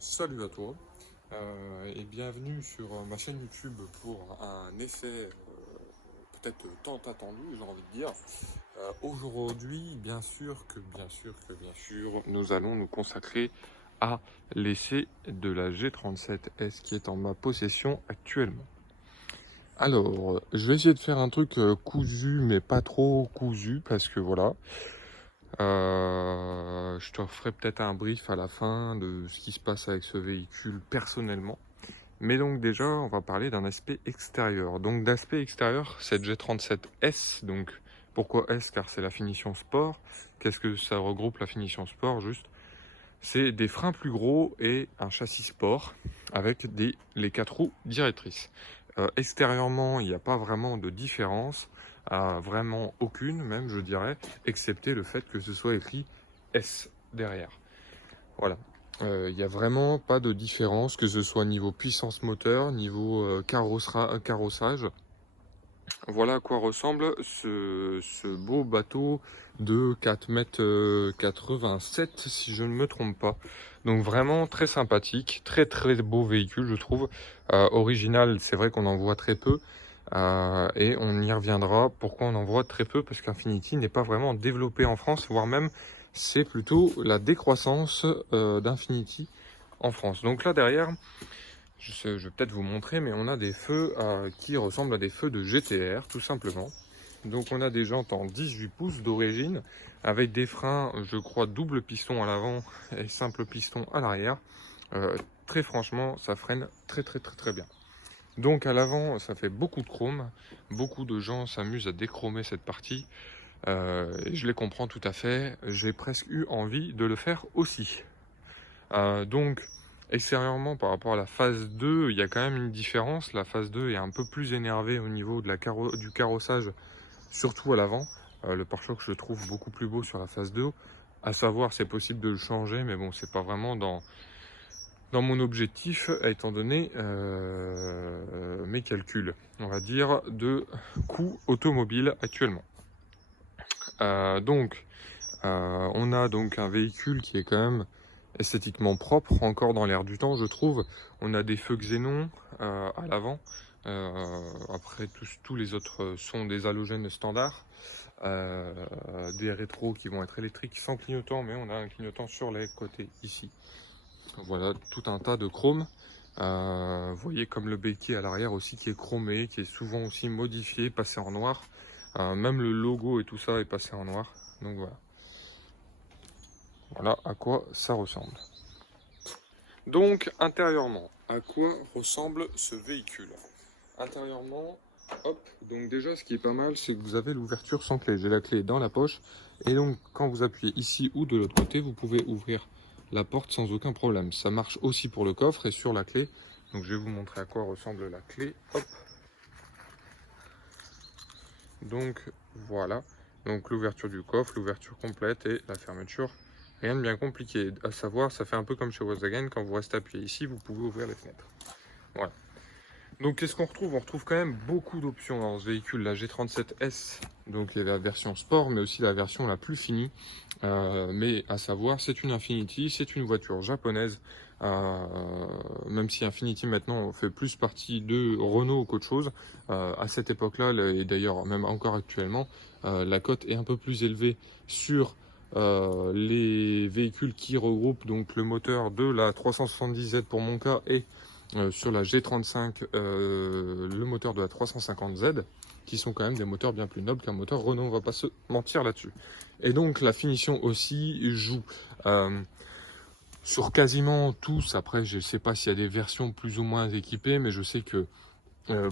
Salut à toi et bienvenue sur ma chaîne YouTube pour un essai peut-être tant attendu, j'ai envie de dire. Aujourd'hui, bien sûr, nous allons nous consacrer à l'essai de la G37S qui est en ma possession actuellement. Alors, je vais essayer de faire un truc cousu mais pas trop cousu parce que voilà. Je te referai peut-être un brief à la fin de ce qui se passe avec ce véhicule personnellement. Mais donc déjà, on va parler d'un aspect extérieur. Donc d'aspect extérieur, cette G37S, donc pourquoi S? Car c'est la finition sport. Qu'est-ce que ça regroupe la finition sport juste? C'est des freins plus gros et un châssis sport avec les 4 roues directrices. Extérieurement, il n'y a pas vraiment de différence, vraiment aucune même je dirais, excepté le fait que ce soit écrit S derrière. Voilà. Il n'y a vraiment pas de différence, que ce soit niveau puissance moteur, niveau carrossage. Voilà à quoi ressemble ce beau bateau de 4,87 m si je ne me trompe pas. Donc vraiment très sympathique, très beau véhicule je trouve. Original, c'est vrai qu'on en voit très peu. Et on y reviendra. Pourquoi on en voit très peu? Parce qu'Infiniti n'est pas vraiment développé en France, voire même c'est plutôt la décroissance d'Infiniti en France. Donc là derrière, je vais peut-être vous montrer, mais on a des feux qui ressemblent à des feux de GTR, tout simplement. Donc on a des jantes en 18 pouces d'origine, avec des freins, je crois, double piston à l'avant et simple piston à l'arrière. Très franchement, ça freine très bien. Donc à l'avant, ça fait beaucoup de chrome. Beaucoup de gens s'amusent à déchromer cette partie. Et je les comprends tout à fait. J'ai presque eu envie de le faire aussi. Donc extérieurement, par rapport à la phase 2, il y a quand même une différence. La phase 2 est un peu plus énervée au niveau de du carrossage, surtout à l'avant. Le pare-choc, je le trouve beaucoup plus beau sur la phase 2. À savoir, c'est possible de le changer, mais bon, c'est pas vraiment dans mon objectif, étant donné mes calculs, on va dire, de coût automobile actuellement. On a donc un véhicule qui est quand même esthétiquement propre, encore dans l'air du temps, je trouve. On a des feux xénon à l'avant. Après, tous les autres sont des halogènes standards. Des rétros qui vont être électriques sans clignotant, mais on a un clignotant sur les côtés ici. Voilà, tout un tas de chrome. Vous voyez comme le béquet à l'arrière aussi qui est chromé, qui est souvent aussi modifié, passé en noir. Même le logo et tout ça est passé en noir. Donc voilà. Voilà à quoi ça ressemble. Donc intérieurement, à quoi ressemble ce véhicule? Intérieurement, hop, donc déjà ce qui est pas mal, c'est que vous avez l'ouverture sans clé. J'ai la clé dans la poche. Et donc quand vous appuyez ici ou de l'autre côté, vous pouvez ouvrir la porte sans aucun problème. Ça marche aussi pour le coffre et sur la clé. Donc je vais vous montrer à quoi ressemble la clé. Hop. Donc voilà. Donc l'ouverture du coffre, l'ouverture complète et la fermeture. Rien de bien compliqué. À savoir, ça fait un peu comme chez Volkswagen. Quand vous restez appuyé ici, vous pouvez ouvrir les fenêtres. Voilà. Donc qu'est-ce qu'on retrouve? On retrouve quand même beaucoup d'options dans ce véhicule, la G37S. Donc il y a la version sport, mais aussi la version la plus finie. Mais à savoir, c'est une Infiniti, c'est une voiture japonaise. Même si Infiniti maintenant fait plus partie de Renault qu'autre chose. À cette époque-là, et d'ailleurs même encore actuellement, la cote est un peu plus élevée sur les véhicules qui regroupent donc le moteur de la 370Z pour mon cas et sur la G35 le moteur de la 350Z, qui sont quand même des moteurs bien plus nobles qu'un moteur Renault, on va pas se mentir là-dessus. Et donc la finition aussi joue sur quasiment tous. Après je sais pas s'il y a des versions plus ou moins équipées, mais je sais que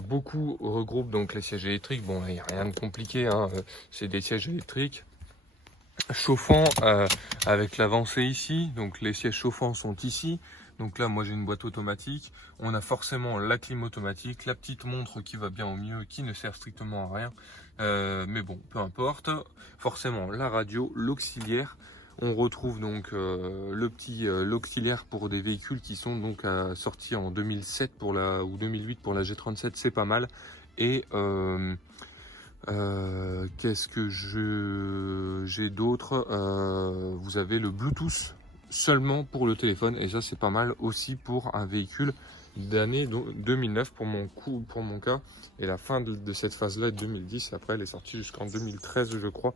beaucoup regroupent donc les sièges électriques. Bon, il n'y a rien de compliqué, hein. C'est des sièges électriques chauffants avec l'avancée ici. Donc les sièges chauffants sont ici. Donc là, moi j'ai une boîte automatique. On a forcément la clim automatique, la petite montre qui va bien au mieux, qui ne sert strictement à rien. Mais bon, peu importe. Forcément, la radio, l'auxiliaire. On retrouve donc l'auxiliaire pour des véhicules qui sont donc sortis en 2007 ou 2008 pour la G37, c'est pas mal. Et qu'est-ce que j'ai d'autre? Vous avez le Bluetooth seulement pour le téléphone. Et ça, c'est pas mal aussi pour un véhicule d'année 2009 pour mon cas. Et la fin de cette phase-là est 2010. Après, elle est sortie jusqu'en 2013, je crois.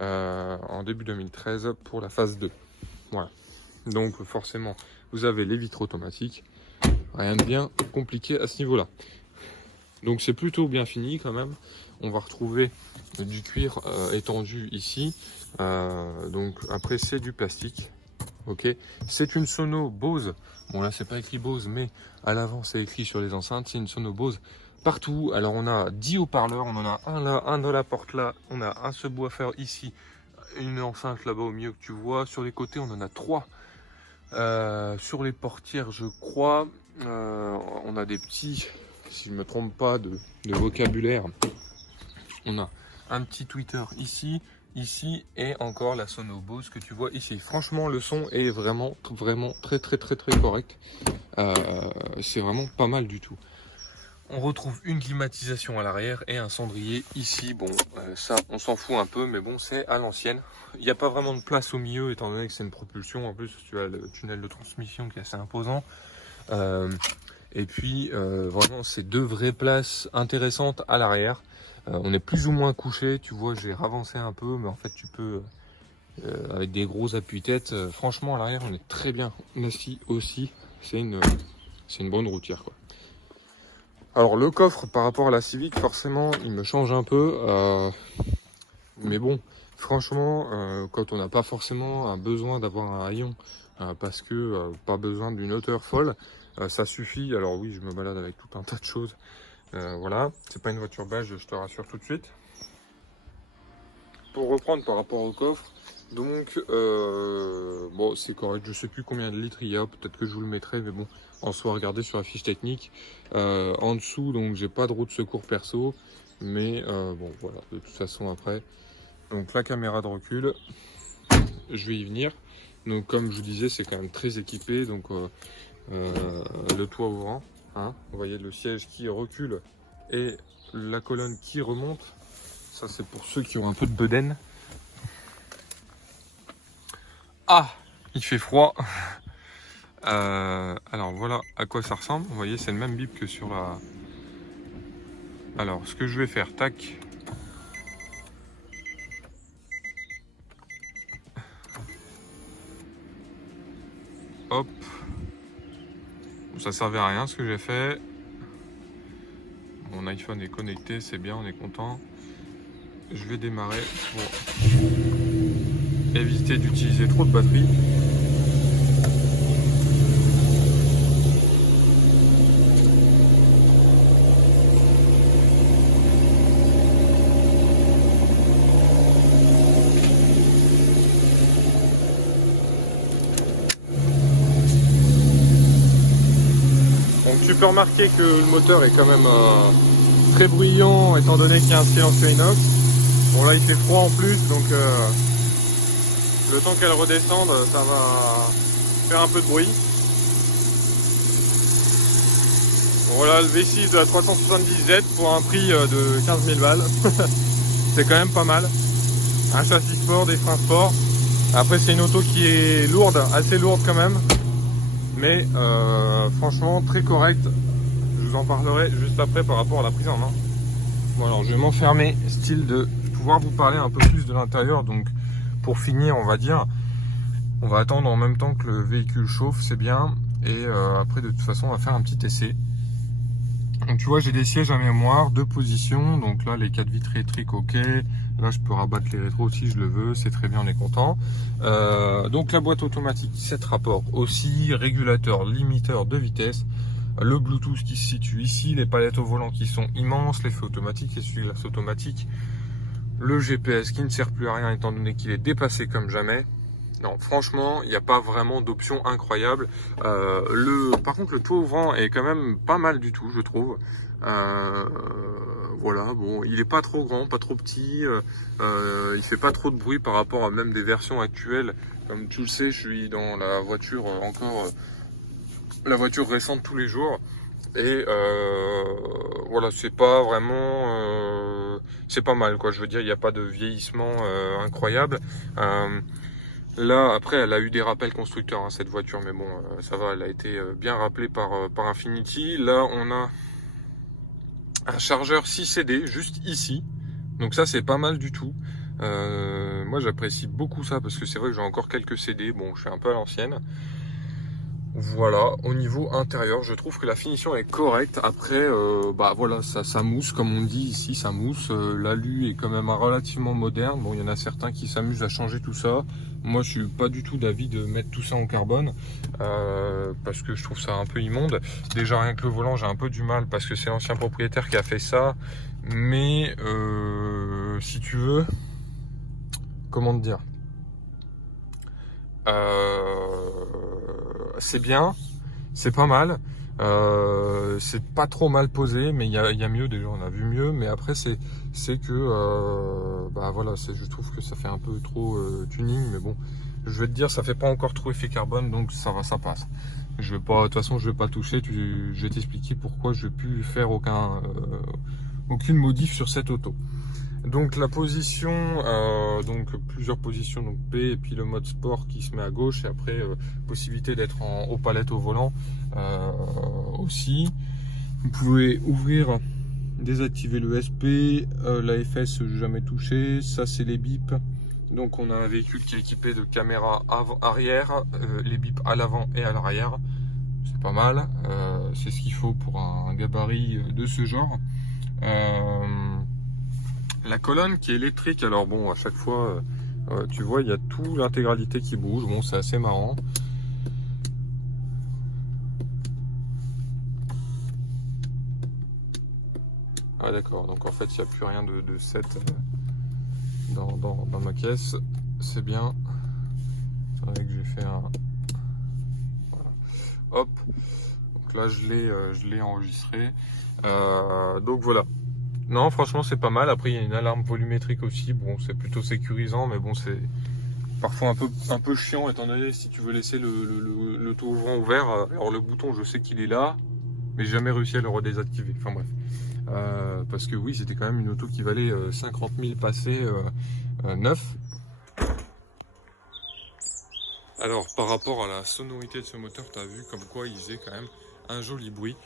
En début 2013 pour la phase 2. Voilà. Donc forcément, vous avez les vitres automatiques. Rien de bien compliqué à ce niveau-là. Donc c'est plutôt bien fini quand même. On va retrouver du cuir étendu ici. Donc après c'est du plastique. Ok. C'est une sono Bose. Bon là c'est pas écrit Bose, mais à l'avant c'est écrit sur les enceintes. C'est une sono Bose partout. Alors on a 10 haut-parleurs. On en a un là, un dans la porte là. On a un subwoofer ici. Une enceinte là-bas au milieu que tu vois. Sur les côtés on en a 3. Sur les portières je crois. On a des petits, si je ne me trompe pas de vocabulaire, on a un petit tweeter ici et encore la sono Bose que tu vois ici. Franchement le son est vraiment très correct. C'est vraiment pas mal du tout. On retrouve une climatisation à l'arrière et un cendrier ici. Bon, ça, on s'en fout un peu, mais bon, c'est à l'ancienne. Il n'y a pas vraiment de place au milieu, étant donné que c'est une propulsion. En plus, tu as le tunnel de transmission qui est assez imposant. Et puis, vraiment, c'est 2 vraies places intéressantes à l'arrière. On est plus ou moins couché. Tu vois, j'ai ravancé un peu, mais en fait, tu peux, avec des gros appuis-tête, franchement, à l'arrière, on est très bien assis aussi. C'est une bonne routière, quoi. Alors le coffre par rapport à la Civic, forcément il me change un peu, mais bon franchement quand on n'a pas forcément un besoin d'avoir un haillon parce que pas besoin d'une hauteur folle, ça suffit. Alors oui, je me balade avec tout un tas de choses, voilà, c'est pas une voiture beige, je te rassure tout de suite. Pour reprendre par rapport au coffre, donc bon c'est correct, je sais plus combien de litres il y a, peut-être que je vous le mettrai, mais bon en soi regardez sur la fiche technique. En dessous donc j'ai pas de roue de secours perso, mais bon voilà, de toute façon après. Donc la caméra de recul, je vais y venir. Donc comme je vous disais, c'est quand même très équipé, donc le toit ouvrant, hein, vous voyez le siège qui recule et la colonne qui remonte. Ça c'est pour ceux qui ont un peu de bedaine. Ah, il fait froid. Alors voilà à quoi ça ressemble. Vous voyez, c'est le même bip que sur la... Alors ce que je vais faire, tac. Hop. Bon, ça servait à rien ce que j'ai fait. Mon iPhone est connecté, c'est bien, on est content. Je vais démarrer pour éviter d'utiliser trop de batterie. Donc tu peux remarquer que le moteur est quand même très bruyant étant donné qu'il y a un silencieux inox. Bon là il fait froid en plus, donc le temps qu'elle redescende, ça va faire un peu de bruit. Bon, voilà le V6 de la 370Z pour un prix de 15 000 balles. C'est quand même pas mal. Un châssis sport, des freins sport. Après c'est une auto qui est lourde, assez lourde quand même. Mais franchement très correcte. Je vous en parlerai juste après par rapport à la prise en main. Bon alors je vais m'enfermer, style de pouvoir vous parler un peu plus de l'intérieur. Donc pour finir on va dire, on va attendre en même temps que le véhicule chauffe, c'est bien. Et après de toute façon on va faire un petit essai. Donc tu vois j'ai des sièges à mémoire, 2 positions. Donc là les 4 vitres électriques ok. Là je peux rabattre les rétros si je le veux, c'est très bien, on est content. Donc la boîte automatique 7 rapports aussi, régulateur, limiteur de vitesse. Le Bluetooth qui se situe ici, les palettes au volant qui sont immenses, l'effet automatique, essuie-glace automatique, le GPS qui ne sert plus à rien étant donné qu'il est dépassé comme jamais. Non, franchement, il n'y a pas vraiment d'option incroyable. Par contre, le toit ouvrant est quand même pas mal du tout, je trouve. Voilà, bon, il est pas trop grand, pas trop petit. Il fait pas trop de bruit par rapport à même des versions actuelles. Comme tu le sais, je suis dans la voiture la voiture récente tous les jours. Et voilà, c'est pas vraiment... c'est pas mal, quoi. Je veux dire, il n'y a pas de vieillissement incroyable. Là, après, elle a eu des rappels constructeurs, hein, cette voiture, mais bon, ça va, elle a été bien rappelée par Infiniti. Là, on a un chargeur 6 CD juste ici, donc ça, c'est pas mal du tout. Moi, j'apprécie beaucoup ça, parce que c'est vrai que j'ai encore quelques CD, bon, je suis un peu à l'ancienne. Voilà, au niveau intérieur, je trouve que la finition est correcte. Après, bah voilà, ça mousse, comme on dit ici, ça mousse. L'alu est quand même relativement moderne. Bon, il y en a certains qui s'amusent à changer tout ça. Moi, je suis pas du tout d'avis de mettre tout ça en carbone, parce que je trouve ça un peu immonde. Déjà, rien que le volant, j'ai un peu du mal, parce que c'est l'ancien propriétaire qui a fait ça. Mais, si tu veux, comment te dire, c'est bien. C'est pas mal, c'est pas trop mal posé, mais il y a mieux déjà, on a vu mieux, mais après c'est que bah voilà, je trouve que ça fait un peu trop tuning, mais bon, je vais te dire, ça fait pas encore trop effet carbone, donc ça va, ça passe. Je vais pas, de toute façon, je vais pas toucher, je vais t'expliquer pourquoi je vais plus faire aucune modif sur cette auto. Donc la position, donc plusieurs positions, donc P et puis le mode sport qui se met à gauche, et après possibilité d'être en haut palette au volant aussi. Vous pouvez ouvrir, désactiver le SP, la FS j'ai jamais touché, ça c'est les bips. Donc on a un véhicule qui est équipé de caméra arrière, les bips à l'avant et à l'arrière, c'est pas mal, c'est ce qu'il faut pour un gabarit de ce genre. La colonne qui est électrique, alors bon, à chaque fois, tu vois, il y a toute l'intégralité qui bouge. Bon, c'est assez marrant. Ah d'accord, donc en fait, il n'y a plus rien de 7 dans ma caisse. C'est bien. C'est vrai que j'ai fait un... Voilà. Hop. Donc là, je l'ai enregistré. Donc voilà. Non, franchement, c'est pas mal. Après, il y a une alarme volumétrique aussi. Bon, c'est plutôt sécurisant, mais bon, c'est parfois un peu chiant, étant donné si tu veux laisser le taux ouvrant ouvert. Alors, le bouton, je sais qu'il est là, mais j'ai jamais réussi à le redésactiver. Enfin, bref. Parce que oui, c'était quand même une auto qui valait 50 000 passés neuf. Alors, par rapport à la sonorité de ce moteur, tu as vu comme quoi il faisait quand même un joli bruit.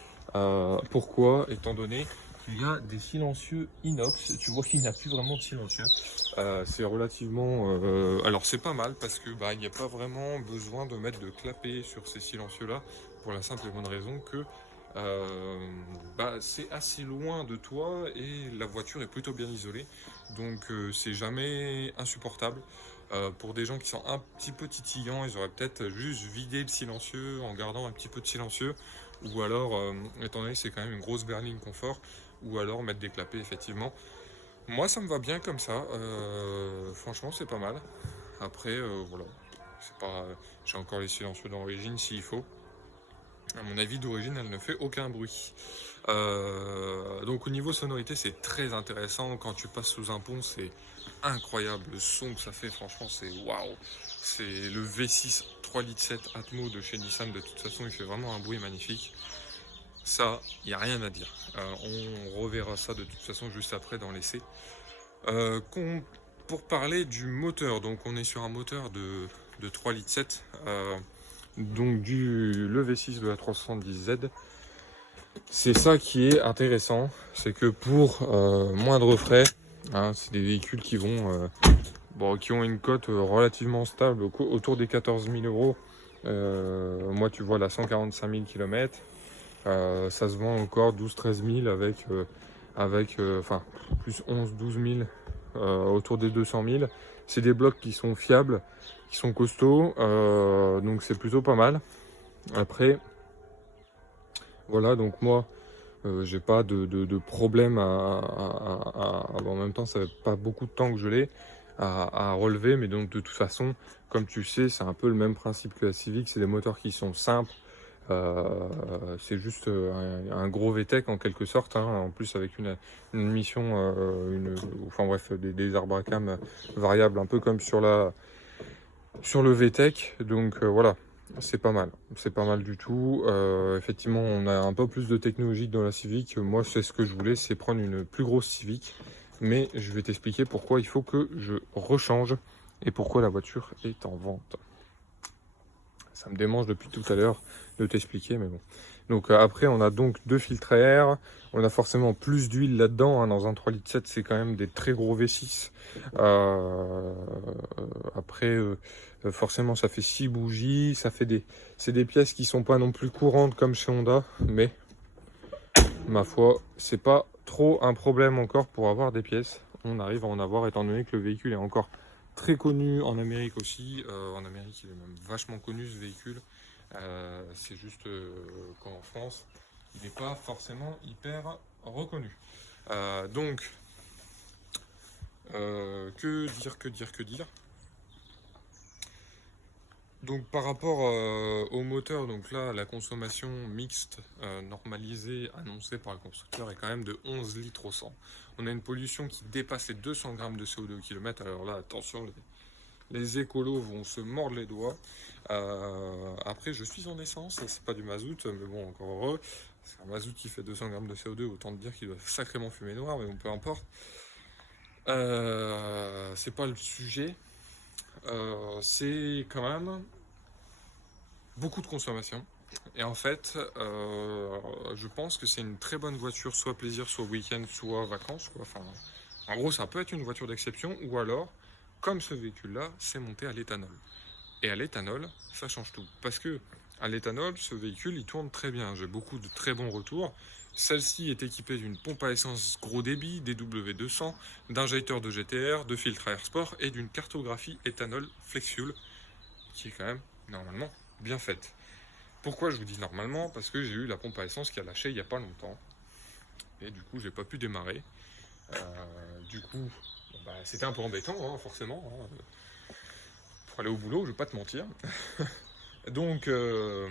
Pourquoi? Étant donné qu'il y a des silencieux inox, tu vois qu'il n'y a plus vraiment de silencieux. C'est relativement... alors c'est pas mal parce que bah, il n'y a pas vraiment besoin de mettre de clapet sur ces silencieux là, pour la simple et bonne raison que bah, c'est assez loin de toi et la voiture est plutôt bien isolée, donc c'est jamais insupportable. Pour des gens qui sont un petit peu titillants, ils auraient peut-être juste vidé le silencieux en gardant un petit peu de silencieux, ou alors, étant donné que c'est quand même une grosse berline confort, ou alors mettre des clapets effectivement. Moi ça me va bien comme ça, franchement c'est pas mal. Après voilà, c'est pas, j'ai encore les silencieux d'origine s'il faut. À mon avis d'origine elle ne fait aucun bruit. Donc au niveau sonorité c'est très intéressant, quand tu passes sous un pont c'est incroyable le son que ça fait, franchement c'est waouh. C'est le V6 3,7 litres Atmo de chez Nissan, de toute façon il fait vraiment un bruit magnifique. Ça, il n'y a rien à dire. On reverra ça de toute façon juste après dans l'essai. Pour parler du moteur, donc on est sur un moteur de 3,7 litres, donc le V6 de la 370Z. C'est ça qui est intéressant, c'est que pour moindre frais, hein, c'est des véhicules qui vont, qui ont une cote relativement stable autour des 14 000 euros. Moi, tu vois, la 145 000 km. Ça se vend encore 12-13 000 avec plus 11-12 000 autour des 200 000. C'est des blocs qui sont fiables, qui sont costauds, donc c'est plutôt pas mal. Après, voilà, donc moi, j'ai pas de problème en même temps, ça fait pas beaucoup de temps que je l'ai à relever, mais donc de toute façon, comme tu sais, c'est un peu le même principe que la Civic, c'est des moteurs qui sont simples. C'est juste un gros VTEC en quelque sorte, hein, en plus avec une mission, enfin bref, des arbres à cam variables, un peu comme sur le VTEC, donc voilà, c'est pas mal du tout. Effectivement, on a un peu plus de technologie dans la Civic. Moi, c'est ce que je voulais, c'est prendre une plus grosse Civic, mais je vais t'expliquer pourquoi il faut que je rechange et pourquoi la voiture est en vente. Ça me démange depuis tout à l'heure de t'expliquer, mais bon. Donc après, on a donc 2 filtres à air. On a forcément plus d'huile là-dedans. Hein. Dans un 3,7 litres, c'est quand même des très gros V6. Après, forcément, ça fait 6 bougies. C'est des pièces qui sont pas non plus courantes comme chez Honda. Mais, ma foi, c'est pas trop un problème encore pour avoir des pièces. On arrive à en avoir étant donné que le véhicule est encore très connu en Amérique aussi. En Amérique, il est même vachement connu ce véhicule. C'est juste qu'en France, il n'est pas forcément hyper reconnu. Donc, que dire. Donc par rapport au moteur, donc là la consommation mixte normalisée annoncée par le constructeur est quand même de 11 litres au 100. On a une pollution qui dépasse les 200 grammes de CO2 au kilomètre. Alors là, attention, les écolos vont se mordre les doigts. Après, je suis en essence, c'est pas du mazout, mais bon, encore heureux. C'est un mazout qui fait 200 grammes de CO2, autant te dire qu'il doit sacrément fumer noir, mais bon, peu importe. C'est pas le sujet. C'est quand même beaucoup de consommation. Et en fait, je pense que c'est une très bonne voiture, soit plaisir, soit week-end, soit vacances, quoi. Enfin, en gros, ça peut être une voiture d'exception, ou alors, comme ce véhicule-là, c'est monté à l'éthanol. Et à l'éthanol, ça change tout. Parce que à l'éthanol, ce véhicule, il tourne très bien. J'ai beaucoup de très bons retours. Celle-ci est équipée d'une pompe à essence gros débit, DW200, d'injecteur de GTR, de filtre à air sport et d'une cartographie éthanol FlexFuel, qui est quand même, normalement, bien faite. Pourquoi je vous dis normalement? Parce que j'ai eu la pompe à essence qui a lâché il n'y a pas longtemps. Et du coup, j'ai pas pu démarrer. Du coup, c'était un peu embêtant, hein, forcément. Hein. Pour aller au boulot, je vais pas te mentir. Donc, ce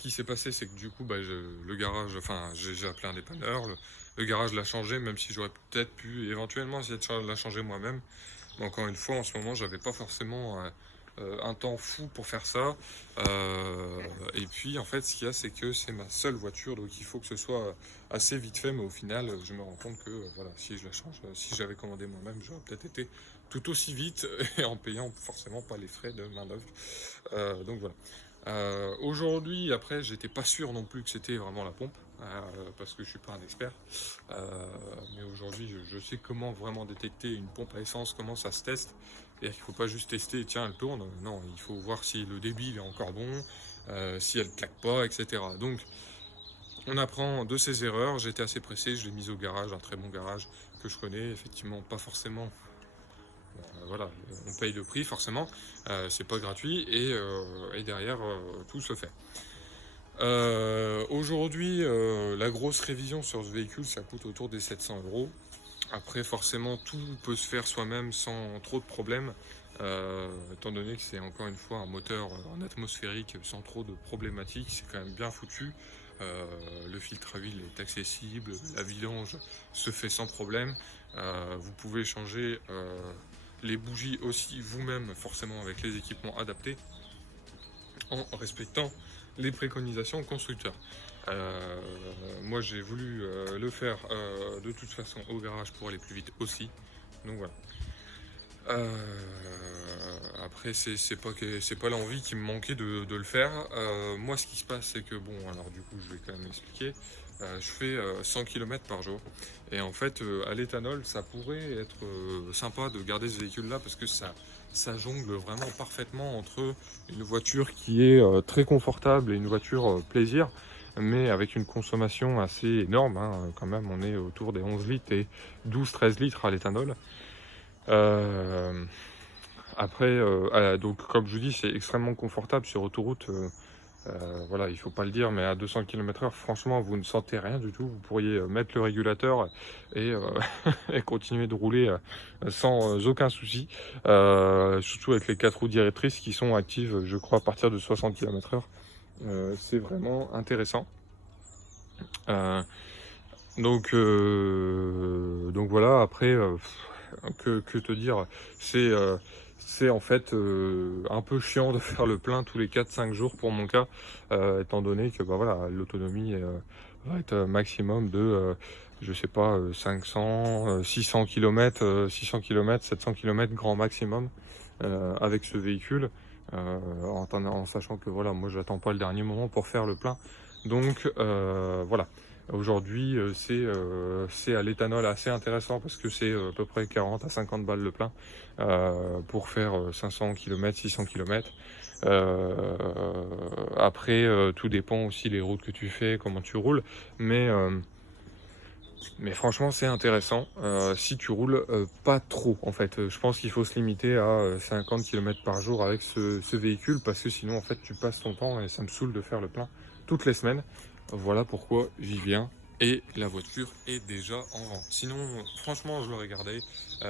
qui s'est passé, c'est que du coup, le garage, enfin, j'ai appelé un dépanneur. Le garage l'a changé, même si j'aurais peut-être pu éventuellement essayer de la changer moi-même. Mais encore une fois, en ce moment, j'avais pas forcément un temps fou pour faire ça. Et puis, en fait, ce qu'il y a, c'est que c'est ma seule voiture, donc il faut que ce soit assez vite fait. Mais au final, je me rends compte que, voilà, si je la change, si j'avais commandé moi-même, j'aurais peut-être été tout aussi vite et en payant forcément pas les frais de main-d'œuvre. Donc voilà. Aujourd'hui, après, j'étais pas sûr non plus que c'était vraiment la pompe, parce que je suis pas un expert. Mais aujourd'hui, je sais comment vraiment détecter une pompe à essence, comment ça se teste. C'est-à-dire qu'il faut pas juste tester, tiens, elle tourne. Non, il faut voir si le débit il est encore bon, si elle claque pas, etc. Donc, on apprend de ses erreurs. J'étais assez pressé, je l'ai mise au garage, un très bon garage que je connais, effectivement pas forcément. Voilà, on paye le prix forcément, c'est pas gratuit et derrière tout se fait. Aujourd'hui, la grosse révision sur ce véhicule, ça coûte autour des 700 €. Après, forcément, tout peut se faire soi-même sans trop de problèmes, étant donné que c'est encore une fois un moteur en atmosphérique sans trop de problématiques, c'est quand même bien foutu. Le filtre à huile est accessible, la vidange se fait sans problème. Vous pouvez changer les bougies aussi vous-même, forcément avec les équipements adaptés, en respectant les préconisations constructeurs. Moi j'ai voulu le faire de toute façon au garage pour aller plus vite aussi, donc voilà. Après c'est pas l'envie qui me manquait de le faire. Moi ce qui se passe c'est que bon, alors du coup je vais quand même expliquer. Je fais 100 km par jour et en fait à l'éthanol ça pourrait être sympa de garder ce véhicule là parce que ça jongle vraiment parfaitement entre une voiture qui est très confortable et une voiture plaisir, mais avec une consommation assez énorme, hein, quand même on est autour des 11 litres et 12-13 litres à l'éthanol. Après, donc comme je vous dis, c'est extrêmement confortable sur autoroute. Voilà, il faut pas le dire, mais à 200 km/h, franchement, vous ne sentez rien du tout. Vous pourriez mettre le régulateur et, et continuer de rouler sans aucun souci. Surtout avec les 4 roues directrices qui sont actives, je crois, à partir de 60 km/h. C'est vraiment intéressant. Donc voilà, après, que te dire, c'est en fait un peu chiant de faire le plein tous les 4-5 jours pour mon cas, étant donné que voilà, l'autonomie va être maximum de je sais pas, 500, 600 km, 700 km grand maximum avec ce véhicule, en sachant que voilà, moi j'attends pas le dernier moment pour faire le plein. Donc voilà, aujourd'hui c'est à l'éthanol assez intéressant parce que c'est à peu près 40 à 50 balles le plein pour faire 500 km, 600 km. Après, tout dépend aussi des routes que tu fais, comment tu roules, mais franchement, c'est intéressant si tu roules pas trop. En fait, je pense qu'il faut se limiter à 50 km par jour avec ce véhicule parce que sinon, en fait, tu passes ton temps et ça me saoule de faire le plein toutes les semaines. Voilà pourquoi j'y viens. Et la voiture est déjà en vente. Sinon, franchement, je l'aurais gardé. À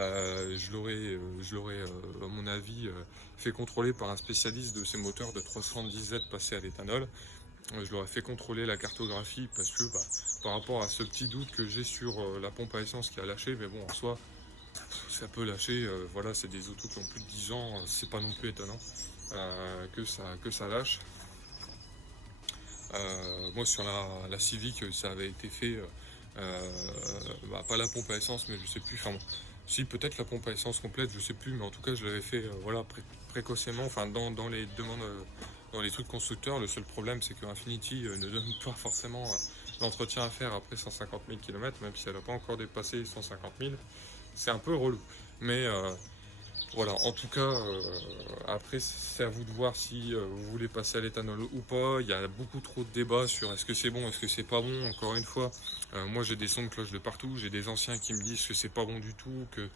mon avis, fait contrôler par un spécialiste de ces moteurs de 310Z passés à l'éthanol. Je leur ai fait contrôler la cartographie parce que par rapport à ce petit doute que j'ai sur la pompe à essence qui a lâché, mais bon, en soi, ça peut lâcher. Voilà, c'est des autos qui ont plus de 10 ans, c'est pas non plus étonnant que ça lâche. Moi, sur la Civic, ça avait été fait, pas la pompe à essence, mais je sais plus. Enfin, bon, si, peut-être la pompe à essence complète, je sais plus, mais en tout cas, je l'avais fait voilà, précocement, enfin, dans les demandes. Dans les trucs constructeurs, le seul problème c'est que Infiniti ne donne pas forcément l'entretien à faire après 150 000 km, même si elle n'a pas encore dépassé 150 000. C'est un peu relou. Mais voilà, en tout cas, après c'est à vous de voir si vous voulez passer à l'éthanol ou pas. Il y a beaucoup trop de débats sur est-ce que c'est bon, est-ce que c'est pas bon. Encore une fois, moi j'ai des sons de cloche de partout, j'ai des anciens qui me disent que c'est pas bon du tout, que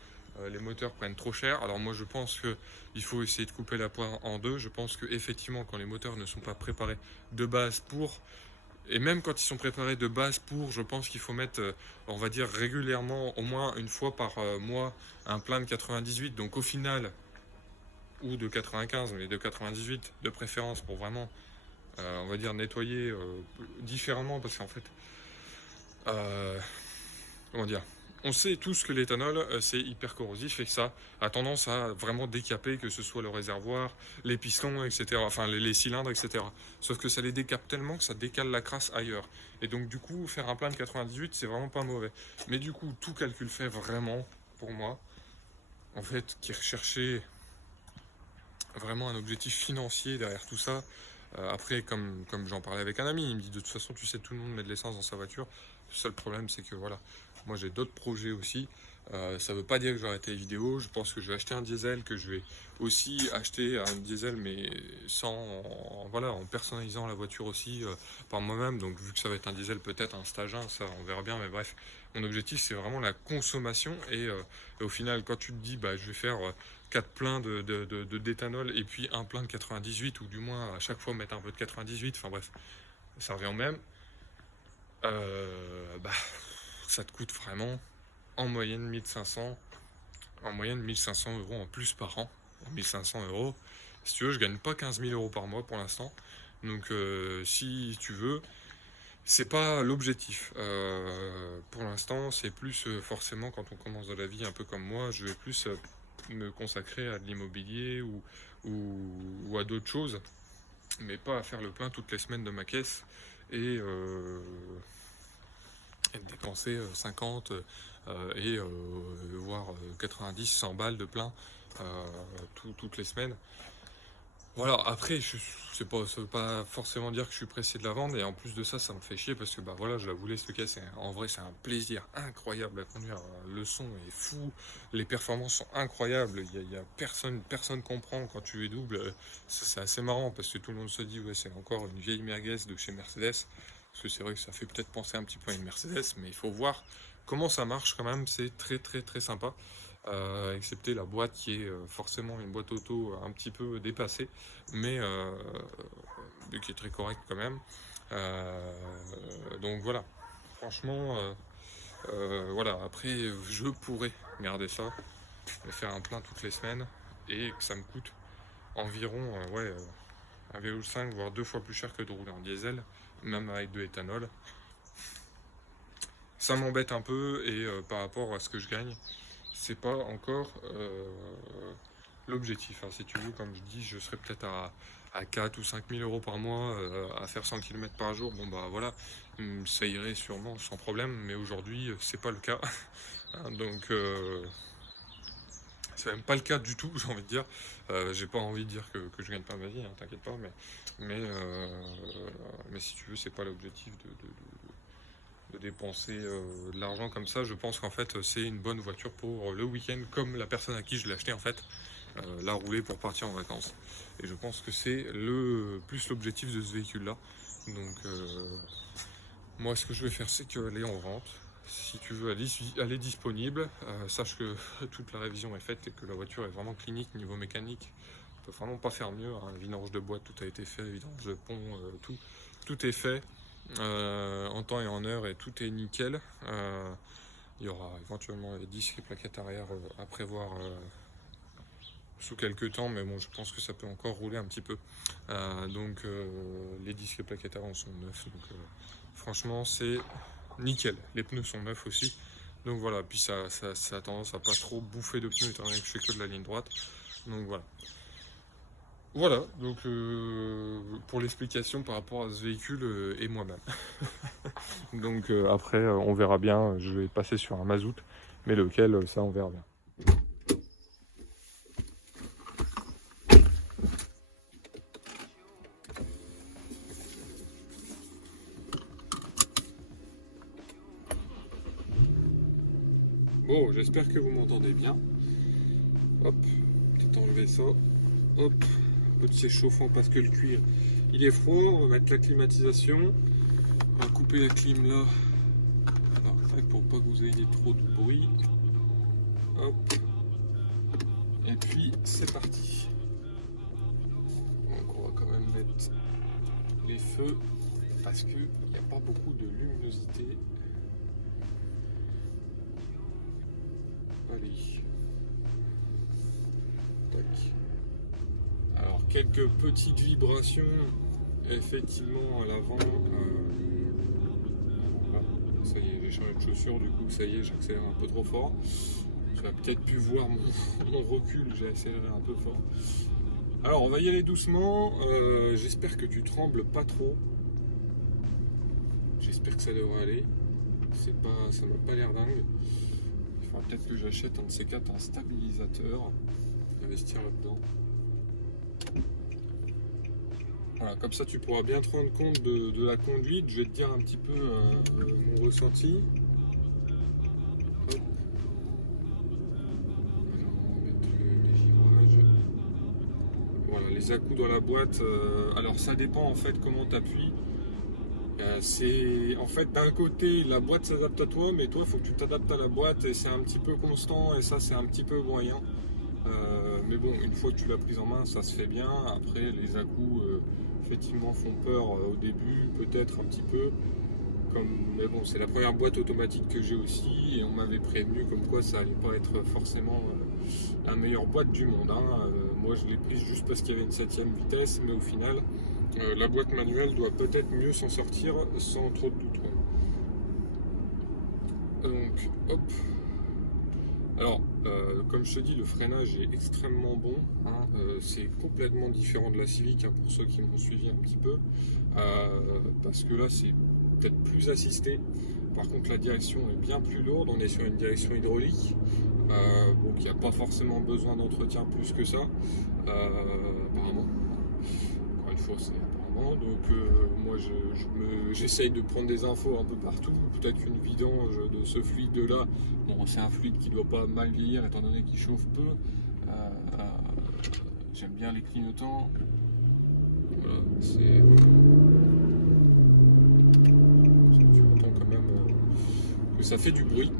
les moteurs prennent trop cher. Alors moi je pense qu'il faut essayer de couper la poire en deux. Je pense que effectivement quand les moteurs ne sont pas préparés de base pour, et même quand ils sont préparés de base pour, je pense qu'il faut mettre, on va dire régulièrement, au moins une fois par mois, un plein de 98. Donc au final, ou de 95, mais de 98 de préférence pour vraiment, on va dire nettoyer différemment, parce qu'en fait, comment dire, on sait tous que l'éthanol, c'est hyper corrosif et que ça a tendance à vraiment décaper, que ce soit le réservoir, les pistons, etc. Enfin, les cylindres, etc. Sauf que ça les décape tellement que ça décale la crasse ailleurs. Et donc, du coup, faire un plein de 98, c'est vraiment pas mauvais. Mais du coup, tout calcul fait vraiment, pour moi, en fait, qui recherchait vraiment un objectif financier derrière tout ça. Après, comme j'en parlais avec un ami, il me dit de toute façon, tu sais, tout le monde met de l'essence dans sa voiture. Le seul problème, c'est que voilà, moi j'ai d'autres projets aussi. Ça veut pas dire que j'arrête les vidéos. Je pense que je vais acheter un diesel, que je vais aussi acheter un diesel, mais voilà, en personnalisant la voiture aussi par moi-même. Donc vu que ça va être un diesel, peut-être un stage 1, ça on verra bien. Mais bref, mon objectif c'est vraiment la consommation. Et au final, quand tu te dis, je vais faire 4 pleins d'éthanol et puis un plein de 98, ou du moins à chaque fois mettre un peu de 98, enfin bref, ça revient au même. Ça te coûte vraiment en moyenne 1500, en moyenne 1500 euros en plus par an. 1500 euros, si tu veux, je gagne pas 15 000 euros par mois pour l'instant. Donc si tu veux, c'est pas l'objectif. Pour l'instant, c'est plus forcément quand on commence dans la vie un peu comme moi, je vais plus me consacrer à de l'immobilier ou à d'autres choses, mais pas à faire le plein toutes les semaines de ma caisse et dépenser 50 voire 90, 100 balles de plein toutes les semaines. Voilà, après, ça veut pas forcément dire que je suis pressé de la vendre, et en plus de ça, ça me fait chier parce que voilà, je la voulais cette caisse, en vrai, c'est un plaisir incroyable à conduire. Le son est fou, les performances sont incroyables, il y a personne comprend quand tu es double. C'est assez marrant parce que tout le monde se dit, ouais, c'est encore une vieille merguez de chez Mercedes, parce que c'est vrai que ça fait peut-être penser un petit peu à une Mercedes, mais il faut voir comment ça marche quand même, c'est très très très sympa. Excepté la boîte qui est forcément une boîte auto un petit peu dépassée, mais qui est très correcte quand même. Donc voilà, franchement, voilà, après je pourrais garder ça, et faire un plein toutes les semaines, et que ça me coûte environ un VO5, voire 2 fois plus cher que de rouler en diesel, même avec de l'éthanol. Ça m'embête un peu, et par rapport à ce que je gagne, c'est pas encore l'objectif. Si tu veux, comme je dis, je serais peut-être à à 4 ou 5 000 euros par mois à faire 100 km par jour, bon bah voilà, ça irait sûrement sans problème, mais aujourd'hui c'est pas le cas. Donc c'est même pas le cas du tout, j'ai envie de dire. J'ai pas envie de dire que je gagne pas ma vie, hein, t'inquiète pas, mais si tu veux, c'est pas l'objectif de dépenser de l'argent comme ça. Je pense qu'en fait c'est une bonne voiture pour le week-end, comme la personne à qui je l'ai acheté en fait l'a roulé pour partir en vacances. Et je pense que c'est plus l'objectif de ce véhicule là. Donc moi ce que je vais faire, c'est qu'elle est en vente. Si tu veux, elle est disponible. Sache que toute la révision est faite et que la voiture est vraiment clinique niveau mécanique. On peut vraiment pas faire mieux, hein. Vidange de boîte, tout a été fait, vidange de pont, tout est fait en temps et en heure, et tout est nickel. Il y aura éventuellement les disques et plaquettes arrière à prévoir sous quelques temps, mais bon, je pense que ça peut encore rouler un petit peu. Donc les disques et plaquettes avant sont neufs, donc franchement c'est nickel. Les pneus sont neufs aussi, donc voilà. Puis ça a tendance à pas trop bouffer de pneus étant donné que je fais que de la ligne droite, donc voilà. Donc pour l'explication par rapport à ce véhicule et moi-même. Donc après on verra bien, je vais passer sur un mazout, mais lequel, ça on verra bien. Bon, j'espère que vous m'entendez bien. Hop, peut-être enlever ça. Hop, un peu de s'échauffant parce que le cuir il est froid. On va mettre la climatisation. On va couper la clim là. Voilà, pour pas que vous ayez trop de bruit. Hop. Et puis c'est parti. Donc on va quand même mettre les feux parce qu'il n'y a pas beaucoup de luminosité. Allez. Tac. Alors quelques petites vibrations effectivement à l'avant. Ça y est, j'ai changé de chaussure, du coup ça y est, j'accélère un peu trop fort. Tu as peut-être pu voir mon recul, j'ai accéléré un peu fort. Alors on va y aller doucement, j'espère que tu trembles pas trop. J'espère que ça devrait aller. Ça m'a pas l'air dingue. Il faudra peut-être que j'achète un de ces quatre, un stabilisateur, investir là-dedans. Voilà, comme ça tu pourras bien te rendre compte de la conduite. Je vais te dire un petit peu mon ressenti. Hop. On va mettre les givrages. Voilà, les à-coups dans la boîte. Alors ça dépend en fait comment tu appuies. C'est en fait d'un côté la boîte s'adapte à toi, mais toi il faut que tu t'adaptes à la boîte et c'est un petit peu constant et ça c'est un petit peu moyen. Mais bon, une fois que tu l'as prise en main, ça se fait bien. Après, les à-coups effectivement font peur au début, peut-être un petit peu. Mais bon, c'est la première boîte automatique que j'ai aussi et on m'avait prévenu comme quoi ça allait pas être forcément la meilleure boîte du monde, hein. Moi, je l'ai prise juste parce qu'il y avait une 7ème vitesse, mais au final, la boîte manuelle doit peut-être mieux s'en sortir sans trop de doute. Donc, hop. Alors, comme je te dis, le freinage est extrêmement bon, hein. C'est complètement différent de la Civic, hein, pour ceux qui m'ont suivi un petit peu, parce que là c'est peut-être plus assisté. Par contre la direction est bien plus lourde, on est sur une direction hydraulique, donc il n'y a pas forcément besoin d'entretien plus que ça, apparemment. Encore une fois, c'est apparemment. Donc moi j'essaye de prendre des infos un peu partout. Peut-être qu'une vidange de ce fluide là, bon, c'est un fluide qui ne doit pas mal vieillir étant donné qu'il chauffe peu. J'aime bien les clignotants. Voilà, c'est. Tu entends quand même que ça fait du bruit.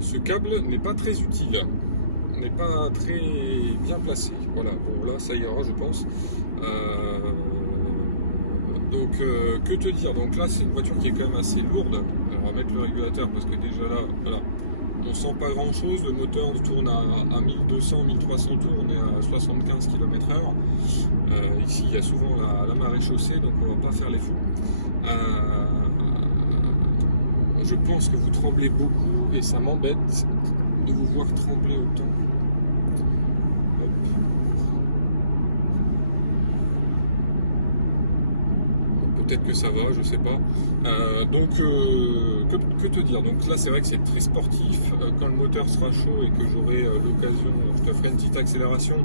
Ce câble n'est pas très utile, n'est pas très bien placé. Voilà, bon là ça ira je pense. Donc que te dire, donc là c'est une voiture qui est quand même assez lourde. Alors, on va mettre le régulateur parce que déjà là, voilà, on sent pas grand chose. Le moteur tourne à 1200-1300 tours, on est à 75 km/h. Ici il y a souvent la marée chaussée, donc on va pas faire les fous. Je pense que vous tremblez beaucoup et ça m'embête de vous voir trembler autant. peut-être que ça va, je sais pas. Donc, que te dire? Donc là, c'est vrai que c'est très sportif. Quand le moteur sera chaud et que j'aurai l'occasion, je te ferai une petite accélération.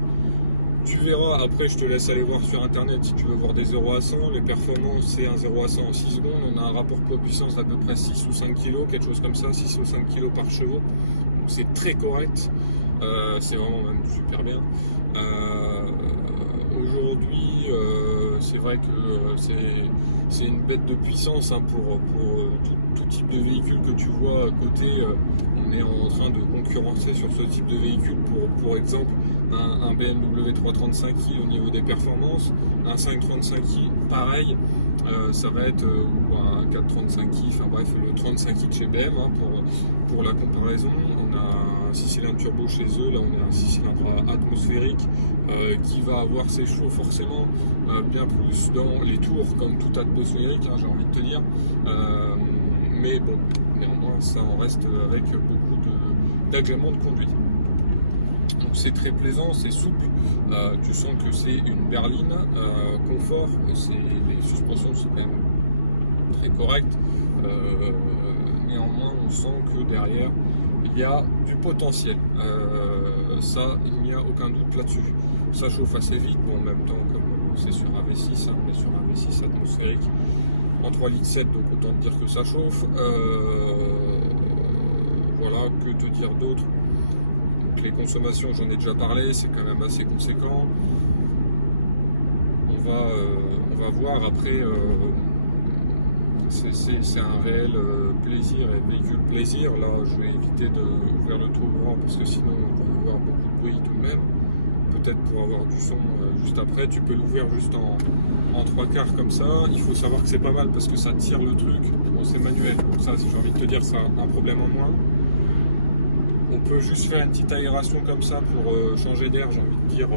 Tu verras, après je te laisse aller voir sur internet si tu veux voir des 0 à 100. Les performances, c'est un 0 à 100 en 6 secondes. On a un rapport poids-puissance d'à peu près 6 ou 5 kg, quelque chose comme ça, 6 ou 5 kg par chevaux. C'est très correct. C'est vraiment même super bien. Aujourd'hui, c'est vrai que c'est une bête de puissance hein, pour tout type de véhicule que tu vois à côté. On est en train de concurrencer sur ce type de véhicule pour exemple un BMW 335i au niveau des performances, un 535i pareil, ça va être ou un 435i, enfin bref le 35i de chez BM hein, pour la comparaison. On a un 6 cylindres turbo chez eux, là on a un 6 cylindres atmosphérique qui va avoir ses chevaux forcément bien plus dans les tours comme tout atmosphérique hein, j'ai envie de te dire, mais bon néanmoins ça en reste avec beaucoup d'agréments de conduite. Donc c'est très plaisant, c'est souple, tu sens que c'est une berline, confort, les suspensions c'est quand même très correct, néanmoins on sent que derrière il y a du potentiel, ça il n'y a aucun doute là-dessus. Ça chauffe assez vite, bon en même temps comme c'est sur un V6, hein, on est sur un V6 atmosphérique en 3,7 litres, donc autant te dire que ça chauffe. Voilà, que te dire d'autre? Les consommations, j'en ai déjà parlé, c'est quand même assez conséquent. On va voir après. C'est un réel plaisir et véhicule plaisir. Là, je vais éviter d'ouvrir le tour grand parce que sinon on va y avoir beaucoup de bruit tout de même. Peut-être pour avoir du son juste après. Tu peux l'ouvrir juste en 3/4 comme ça. Il faut savoir que c'est pas mal parce que ça tire le truc. Bon, c'est manuel, donc ça, si j'ai envie de te dire, c'est un problème en moins. On peut juste faire une petite aération comme ça pour changer d'air, j'ai envie de dire.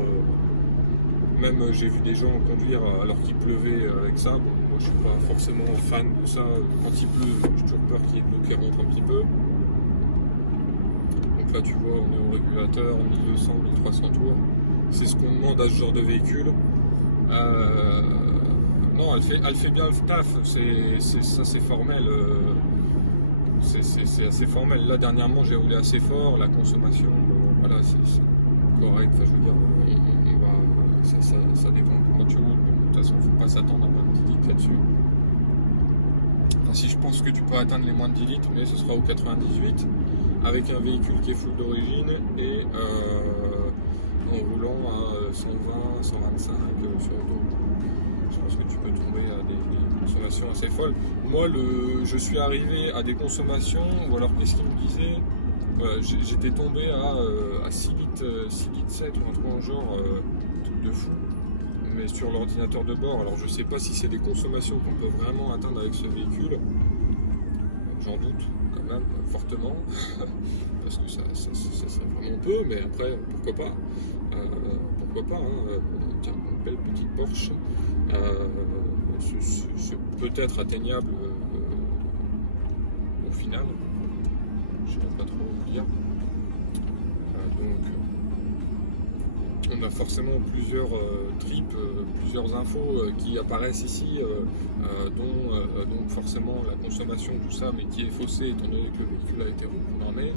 Même j'ai vu des gens conduire alors qu'il pleuvait avec ça. Bon, moi je suis pas forcément fan de ça. Quand il pleut, j'ai toujours peur qu'il y ait de l'eau qui rentre un petit peu. Donc là tu vois, on est au régulateur, 1200, 1300 tours. C'est ce qu'on demande à ce genre de véhicule. Non, elle fait bien le taf, ça c'est formel. C'est assez formel. Là, dernièrement, j'ai roulé assez fort. La consommation, voilà, c'est correct. Enfin, je veux dire, ça dépend de comment tu roules. De toute façon, il ne faut pas s'attendre à moins de 10 litres là-dessus. Enfin, si je pense que tu peux atteindre les moins de 10 litres, mais ce sera au 98 avec un véhicule qui est full d'origine et en roulant à 120, 125 sur autoroute. Je pense que tu peux tomber à des consommations assez folles. Moi, je suis arrivé à des consommations, ou alors qu'est-ce qu'il me disait, voilà, j'étais tombé à 6 litres 7 ou un truc en genre, truc de fou, mais sur l'ordinateur de bord. Alors je sais pas si c'est des consommations qu'on peut vraiment atteindre avec ce véhicule, j'en doute quand même fortement, parce que ça vraiment peu, mais après, pourquoi pas, hein, tiens, une belle petite Porsche. C'est peut-être atteignable au final, je ne sais pas trop dire. Donc on a forcément plusieurs trips, plusieurs infos qui apparaissent ici, dont donc forcément la consommation, tout ça, mais qui est faussée étant donné que le véhicule a été reprogrammé.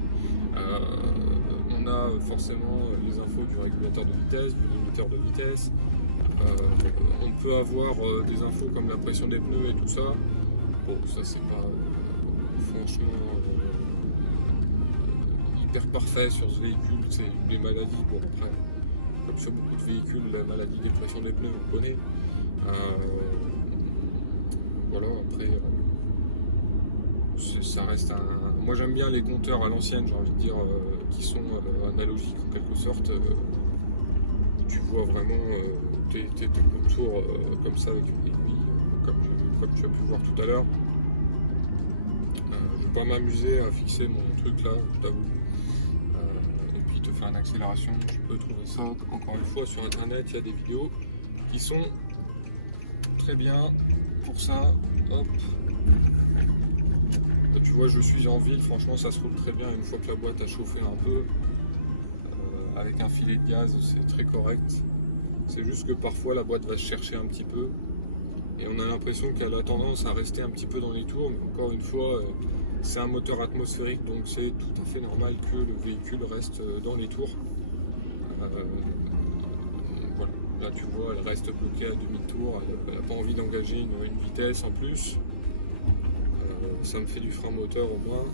On a forcément les infos du régulateur de vitesse, du limiteur de vitesse. On peut avoir des infos comme la pression des pneus et tout ça. Bon, ça c'est pas franchement hyper parfait sur ce véhicule. C'est des maladies. Bon, après, comme sur beaucoup de véhicules, la maladie des pressions des pneus, on connaît. Voilà, après, ça reste un. Moi j'aime bien les compteurs à l'ancienne, j'ai envie de dire, qui sont analogiques en quelque sorte. Tu vois vraiment tes contours comme ça avec une aiguille, comme tu as pu voir tout à l'heure. Je vais pas m'amuser à fixer mon truc là, je t'avoue. Et puis te faire une accélération, tu peux trouver ça encore une fois sur internet, il y a des vidéos qui sont très bien pour ça. Hop. Là, tu vois, je suis en ville, franchement ça se roule très bien une fois que la boîte a chauffé un peu. Avec un filet de gaz, c'est très correct. C'est juste que parfois la boîte va se chercher un petit peu. et on a l'impression qu'elle a tendance à rester un petit peu dans les tours, mais encore une fois, c'est un moteur atmosphérique, donc c'est tout à fait normal que le véhicule reste dans les tours. Voilà. Là tu vois, elle reste bloquée à demi-tour, elle n'a pas envie d'engager une vitesse en plus. Ça me fait du frein moteur au moins.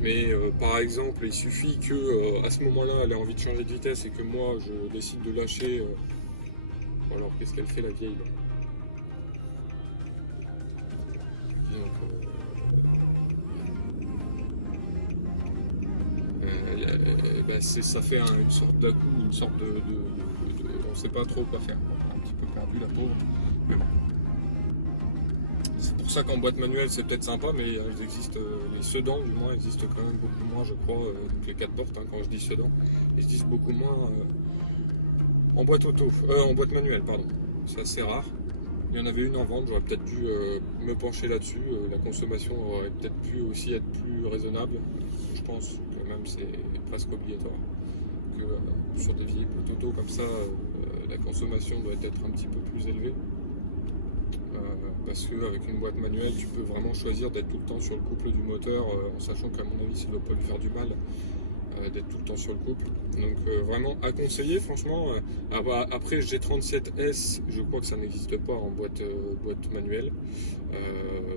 Mais par exemple, il suffit que à ce moment-là, elle ait envie de changer de vitesse et que moi je décide de lâcher. Alors qu'est-ce qu'elle fait la vieille là? Donc, ça fait une sorte d'à-coup, une sorte on sait pas trop quoi faire. Un petit peu perdu la pauvre. Mais bon. C'est pour ça qu'en boîte manuelle c'est peut-être sympa, mais elles existent, les sedans du moins existent quand même beaucoup moins, je crois, donc les 4 portes, hein, quand je dis sedan, ils existent beaucoup moins en boîte auto, en boîte manuelle, pardon. C'est assez rare. Il y en avait une en vente, j'aurais peut-être dû me pencher là-dessus. La consommation aurait peut-être pu aussi être plus raisonnable. Je pense que même c'est presque obligatoire que sur des vieilles boîtes auto comme ça, la consommation doit être un petit peu plus élevée. Parce qu'avec une boîte manuelle, tu peux vraiment choisir d'être tout le temps sur le couple du moteur, en sachant qu'à mon avis, ça ne doit pas lui faire du mal d'être tout le temps sur le couple. Donc vraiment à conseiller, franchement. Après G37S, je crois que ça n'existe pas en boîte manuelle.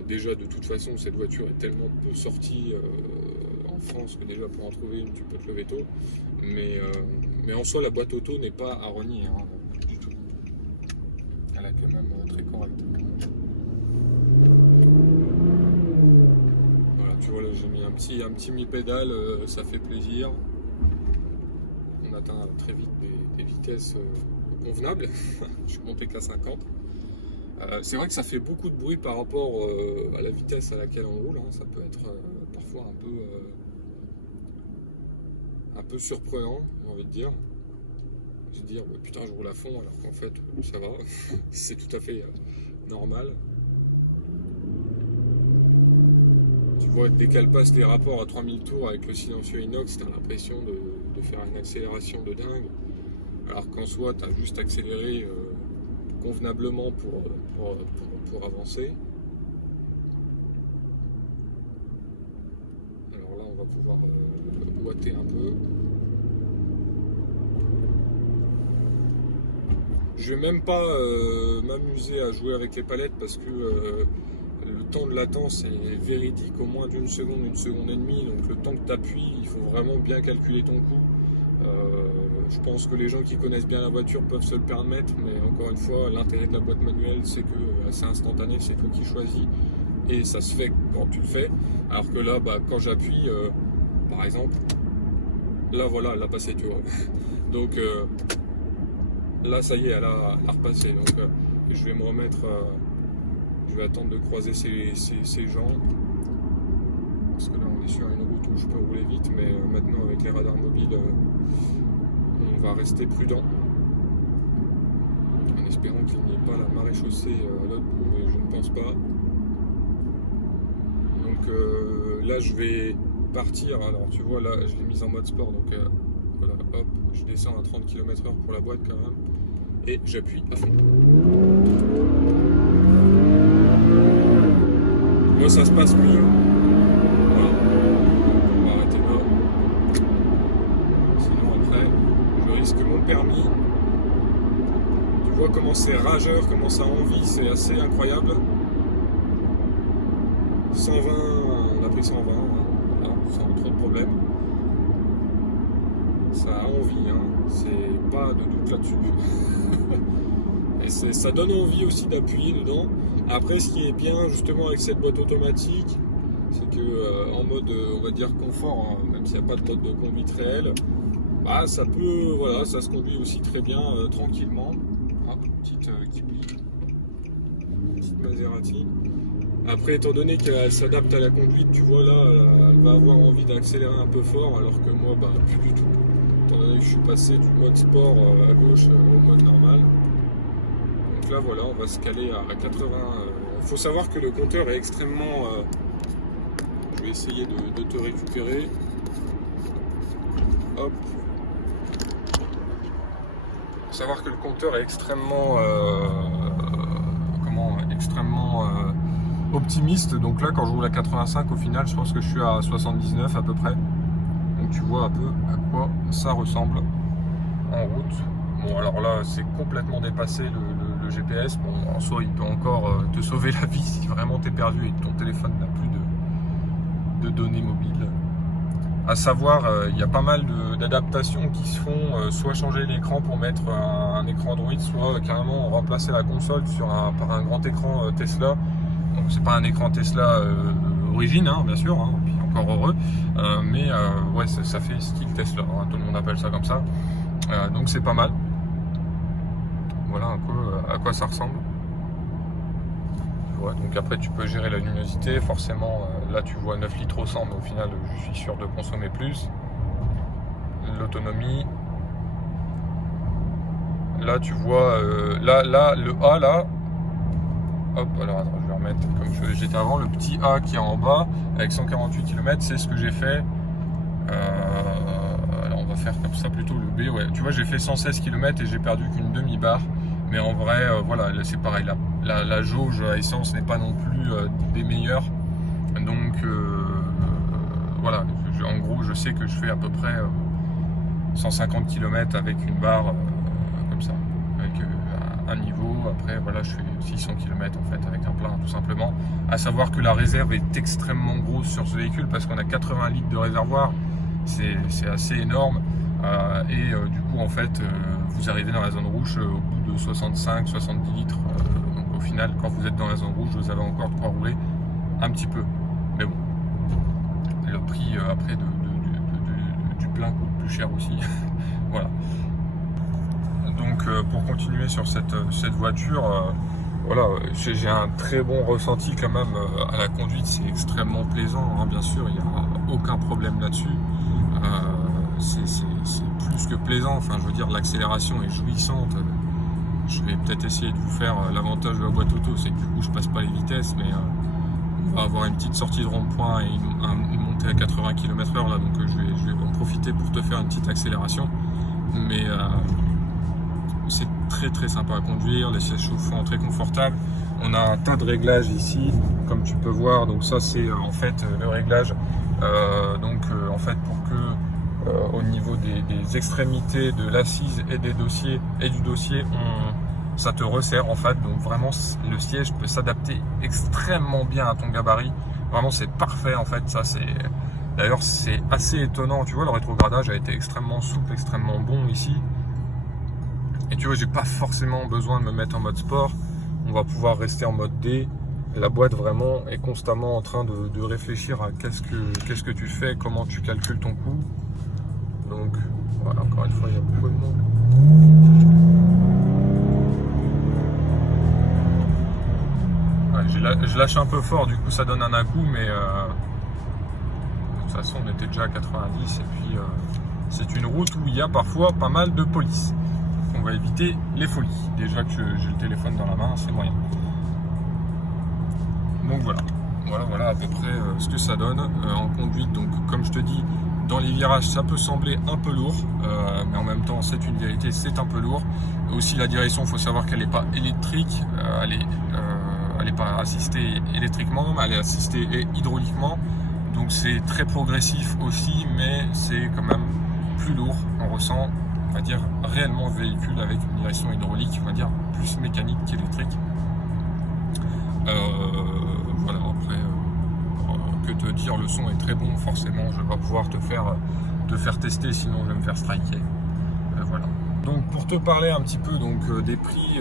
Déjà, de toute façon, cette voiture est tellement peu sortie en France que déjà pour en trouver une, tu peux te lever tôt. Mais en soi, la boîte auto n'est pas à renier, hein, du tout. Elle a quand même très correct. Voilà, tu vois là, j'ai mis un petit mi-pédale, ça fait plaisir. On atteint très vite des vitesses convenables. Je suis monté qu'à 50. C'est vrai que ça fait beaucoup de bruit par rapport à la vitesse à laquelle on roule, hein. Ça peut être parfois un peu surprenant, j'ai envie de dire. Se dire putain, je roule à fond alors qu'en fait ça va. C'est tout à fait normal. Tu vois, dès qu'elle passe les rapports à 3000 tours avec le silencieux inox, t'as l'impression de faire une accélération de dingue, alors qu'en soi t'as juste accéléré convenablement pour avancer. Alors là on va pouvoir boiter un peu. Je vais même pas m'amuser à jouer avec les palettes parce que le temps de latence est véridique au moins d'une seconde, une seconde et demie. Donc le temps que tu appuies, il faut vraiment bien calculer ton coup. Je pense que les gens qui connaissent bien la voiture peuvent se le permettre, mais encore une fois, l'intérêt de la boîte manuelle, c'est que c'est instantané, c'est toi qui choisis et ça se fait quand tu le fais. Alors que là, quand j'appuie, par exemple, là voilà, elle a passé, tu vois. Donc là, ça y est, elle a repassé. Donc je vais me remettre, je vais attendre de croiser ces gens. Parce que là, on est sur une route où je peux rouler vite, mais maintenant, avec les radars mobiles, on va rester prudent. En espérant qu'il n'y ait pas la maréchaussée à l'autre bout, mais je ne pense pas. Donc là, je vais partir. Alors, tu vois, là, je l'ai mise en mode sport. Donc voilà, hop, je descends à 30 km/h pour la boîte quand même. Et j'appuie à fond. Moi, ça se passe mieux. Voilà. On va arrêter là. Sinon, après, je risque mon permis. Tu vois comment c'est rageur, comment ça a envie, c'est assez incroyable. 120, on a pris 120, voilà, sans trop de problème. Ça a envie, hein. C'est pas de doute là-dessus. Et ça donne envie aussi d'appuyer dedans. Après, ce qui est bien justement avec cette boîte automatique, c'est que en mode, on va dire confort, hein, même s'il n'y a pas de mode de conduite réel, ça peut, voilà, ça se conduit aussi très bien tranquillement. Ah, petite Ghibli, petite Maserati. Après, étant donné qu'elle s'adapte à la conduite, tu vois là, elle va avoir envie d'accélérer un peu fort, alors que moi, plus du tout. Étant donné que je suis passé du mode sport à gauche au mode normal. Donc là, voilà, on va se caler à 80. Il faut savoir que le compteur est extrêmement... je vais essayer de te récupérer. Hop. Il faut savoir que le compteur est extrêmement... extrêmement optimiste. Donc là, quand je roule à 85, au final, je pense que je suis à 79 à peu près. Donc tu vois un peu à quoi ça ressemble en route. Bon, alors là, c'est complètement dépassé le GPS. Bon, en soi, il peut encore te sauver la vie si vraiment tu es perdu et que ton téléphone n'a plus de données mobiles. À savoir, il y a pas mal d'adaptations qui se font, soit changer l'écran pour mettre un écran Android, soit carrément remplacer la console par un grand écran Tesla. Donc c'est pas un écran Tesla origine, hein, bien sûr, hein, puis encore heureux, mais ouais, ça fait style Tesla, hein, tout le monde appelle ça comme ça. Donc c'est pas mal. Voilà un peu à quoi ça ressemble. Tu vois, donc après tu peux gérer la luminosité, forcément là tu vois 9 litres au 100, mais au final je suis sûr de consommer plus. L'autonomie. Là tu vois, là le A là, hop, alors attends, je vais remettre comme j'étais avant, le petit A qui est en bas avec 148 km, c'est ce que j'ai fait. Alors on va faire comme ça plutôt le B, ouais. Tu vois, j'ai fait 116 km et j'ai perdu qu'une demi-barre. Mais en vrai, voilà, c'est pareil. La jauge à essence n'est pas non plus des meilleures. Donc, voilà, en gros, je sais que je fais à peu près 150 km avec une barre comme ça, avec un niveau. Après, voilà, je fais 600 km en fait avec un plein, tout simplement. À savoir que la réserve est extrêmement grosse sur ce véhicule parce qu'on a 80 litres de réservoir. C'est assez énorme. Du coup, en fait, vous arrivez dans la zone rouge au bout de 65-70 litres. Donc au final, quand vous êtes dans la zone rouge, vous avez encore de quoi rouler un petit peu. Mais bon, le prix après du plein coûte plus cher aussi. Voilà. Donc pour continuer sur cette voiture, voilà, j'ai un très bon ressenti quand même à la conduite. C'est extrêmement plaisant, hein, bien sûr, il n'y a aucun problème là-dessus. C'est plus que plaisant, enfin je veux dire l'accélération est jouissante. Je vais peut-être essayer de vous faire l'avantage de la boîte auto, c'est que du coup je passe pas les vitesses, mais on va avoir une petite sortie de rond-point et une montée à 80 km/h là, donc je vais en profiter pour te faire une petite accélération. Mais c'est très très sympa à conduire, les sièges chauffants très confortables. On a un tas de réglages ici, comme tu peux voir. Donc ça c'est en fait le réglage. En fait pour que au niveau des extrémités de l'assise et du dossier, ça te resserre en fait. Donc vraiment le siège peut s'adapter extrêmement bien à ton gabarit. Vraiment c'est parfait en fait. Ça c'est d'ailleurs c'est assez étonnant. Tu vois, le rétrogradage a été extrêmement souple, extrêmement bon ici. Et tu vois, j'ai pas forcément besoin de me mettre en mode sport. On va pouvoir rester en mode D. La boîte vraiment est constamment en train de réfléchir à qu'est-ce que tu fais, comment tu calcules ton coût. Donc voilà, encore une fois, il y a beaucoup de monde. Ouais, je lâche un peu fort, du coup ça donne un à-coup, mais de toute façon on était déjà à 90 et puis c'est une route où il y a parfois pas mal de police. On va éviter les folies. Déjà que j'ai le téléphone dans la main, c'est moyen. Donc voilà à peu près ce que ça donne en conduite. Donc comme je te dis, dans les virages ça peut sembler un peu lourd, mais en même temps c'est une vérité, c'est un peu lourd. Aussi la direction, il faut savoir qu'elle n'est pas électrique, elle n'est pas assistée électriquement, mais elle est assistée hydrauliquement. Donc c'est très progressif aussi, mais c'est quand même plus lourd. On ressent, on va dire, réellement le véhicule avec une direction hydraulique, on va dire plus mécanique qu'électrique. Voilà, après, que te dire, le son est très bon, forcément, je vais pas pouvoir te faire tester, sinon je vais me faire striker. Voilà. Donc pour te parler un petit peu des prix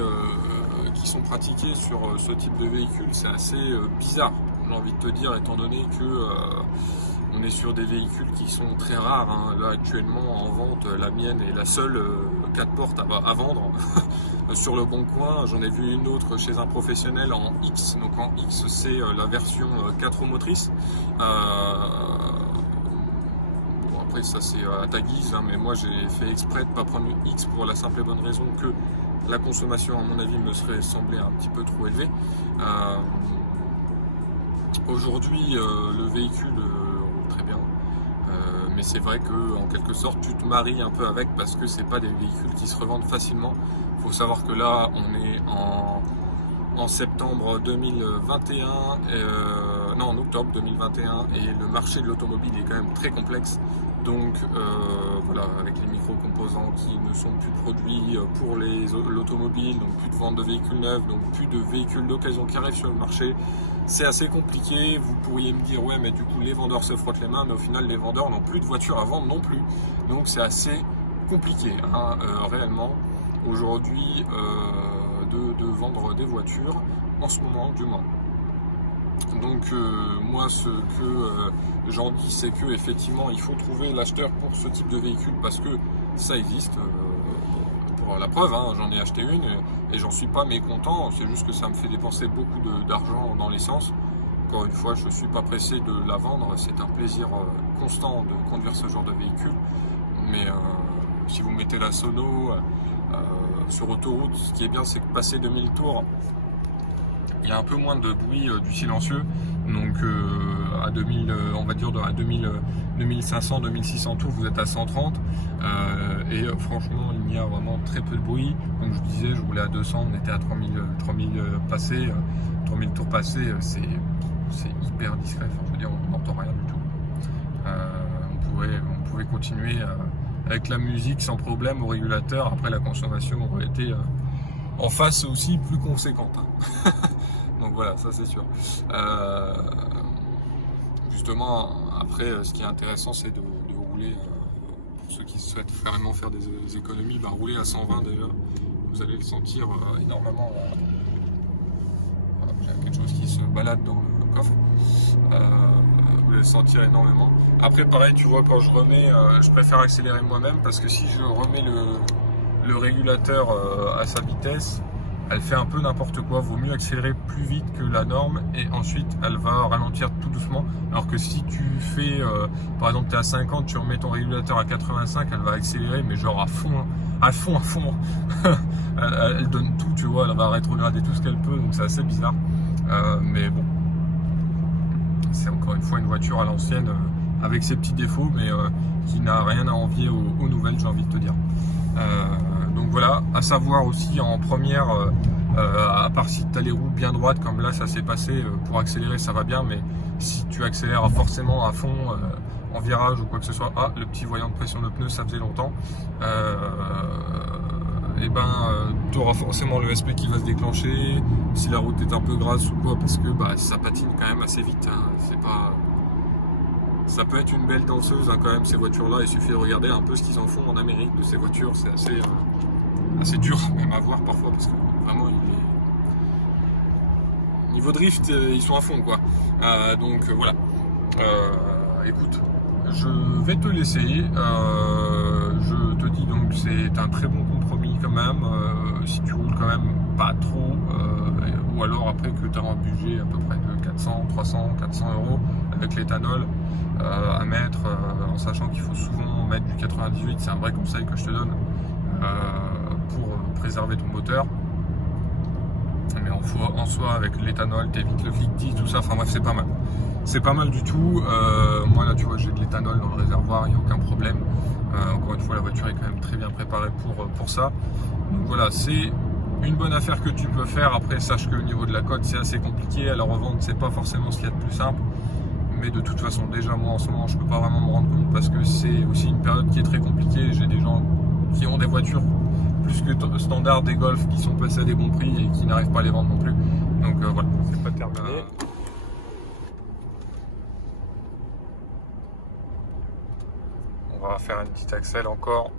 qui sont pratiqués sur ce type de véhicule, c'est assez bizarre, j'ai envie de te dire, étant donné que on est sur des véhicules qui sont très rares, hein. Là actuellement en vente, la mienne est la seule 4 portes à vendre sur le bon coin. J'en ai vu une autre chez un professionnel en X, donc en X c'est la version 4 roues motrices. Bon, après ça c'est à ta guise, hein, mais moi j'ai fait exprès de ne pas prendre une X pour la simple et bonne raison que la consommation à mon avis me serait semblée un petit peu trop élevée. Aujourd'hui le véhicule très bien, mais c'est vrai que en quelque sorte tu te maries un peu avec, parce que c'est pas des véhicules qui se revendent facilement. Il faut savoir que là on est en septembre 2021, non en octobre 2021, et le marché de l'automobile est quand même très complexe. Donc voilà, avec les micro-composants qui ne sont plus produits pour l'automobile, donc plus de vente de véhicules neufs, donc plus de véhicules d'occasion qui arrivent sur le marché, c'est assez compliqué. Vous pourriez me dire ouais mais du coup les vendeurs se frottent les mains, mais au final les vendeurs n'ont plus de voitures à vendre non plus. Donc c'est assez compliqué hein, réellement aujourd'hui de vendre des voitures en ce moment du moins. Donc moi ce que j'en dis, c'est que effectivement il faut trouver l'acheteur pour ce type de véhicule, parce que ça existe. Pour la preuve, hein, j'en ai acheté une et j'en suis pas mécontent, c'est juste que ça me fait dépenser beaucoup d'argent dans l'essence. Encore une fois, je ne suis pas pressé de la vendre, c'est un plaisir constant de conduire ce genre de véhicule. Mais si vous mettez la sono sur autoroute, ce qui est bien, c'est que passer 2000 tours, il y a un peu moins de bruit du silencieux. Donc à 2000, on va dire à 2500, 2600 tours, vous êtes à 130. Et franchement, il y a vraiment très peu de bruit. Comme je disais, je roulais à 200, on était à 3000 passés, 3000 tours passés, c'est hyper discret. Enfin, je veux dire, on n'entend rien du tout. On pouvait continuer avec la musique sans problème au régulateur. Après, la consommation aurait été en face aussi plus conséquente. Hein. Donc voilà, ça c'est sûr. Justement, après, ce qui est intéressant, c'est de rouler, pour ceux qui souhaitent vraiment faire des économies, rouler à 120 déjà. Vous allez le sentir énormément. Voilà, j'ai quelque chose qui se balade dans le coffre. Vous allez le sentir énormément. Après, pareil, tu vois, quand je remets, je préfère accélérer moi-même, parce que si je remets le régulateur à sa vitesse, elle fait un peu n'importe quoi. Vaut mieux accélérer plus vite que la norme et ensuite elle va ralentir tout doucement. Alors que si tu fais, par exemple tu es à 50, tu remets ton régulateur à 85, elle va accélérer mais genre à fond. Elle donne tout, tu vois, elle va rétrograder tout ce qu'elle peut, donc c'est assez bizarre. Mais bon, c'est encore une fois une voiture à l'ancienne avec ses petits défauts, mais qui n'a rien à envier aux nouvelles, j'ai envie de te dire. Donc voilà, à savoir aussi en première, à part si tu as les roues bien droites comme là ça s'est passé, pour accélérer ça va bien, mais si tu accélères forcément à fond en virage ou quoi que ce soit, le petit voyant de pression de pneu, ça faisait longtemps, et tu auras forcément le SP qui va se déclencher si la route est un peu grasse ou quoi, parce que ça patine quand même assez vite, hein. C'est pas... Ça peut être une belle danseuse hein, quand même, ces voitures-là. Il suffit de regarder un peu ce qu'ils en font en Amérique de ces voitures. C'est assez dur même à voir parfois, parce que vraiment, niveau drift, ils sont à fond quoi. Donc voilà. Écoute, je vais te laisser. Je te dis donc c'est un très bon compromis quand même. Si tu roules quand même pas trop, ou alors après que tu as un budget à peu près de 400, 300, 400 euros avec l'éthanol à mettre, en sachant qu'il faut souvent mettre du 98, c'est un vrai conseil que je te donne pour préserver ton moteur. Mais en soi, avec l'éthanol, t'évites le cliquetis, tout ça, enfin bref, c'est pas mal. C'est pas mal du tout. Moi là, tu vois, j'ai de l'éthanol dans le réservoir, il n'y a aucun problème. Encore une fois, la voiture est quand même très bien préparée pour ça. Donc voilà, c'est une bonne affaire que tu peux faire. Après, sache que au niveau de la cote, c'est assez compliqué. À la revente, c'est pas forcément ce qu'il y a de plus simple. Mais de toute façon, déjà, moi en ce moment, je peux pas vraiment me rendre compte, parce que c'est aussi une période qui est très compliquée. J'ai des gens qui ont des voitures plus que standard, des Golf qui sont passés à des bons prix et qui n'arrivent pas à les vendre non plus. Donc voilà, c'est pas terminé. On va faire une petite accel encore.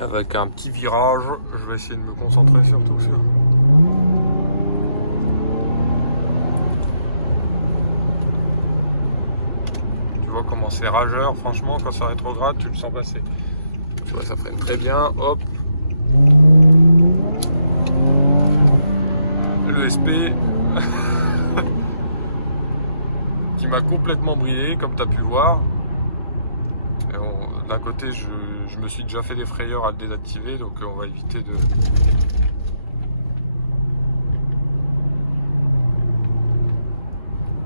Avec un petit virage, je vais essayer de me concentrer sur tout ça. Tu vois comment c'est rageur, franchement, quand ça rétrograde, tu le sens passer. Tu vois, ça freine très bien, hop. Le SP qui m'a complètement brillé, comme tu as pu voir. D'un côté, je me suis déjà fait des frayeurs à le désactiver, donc on va éviter de...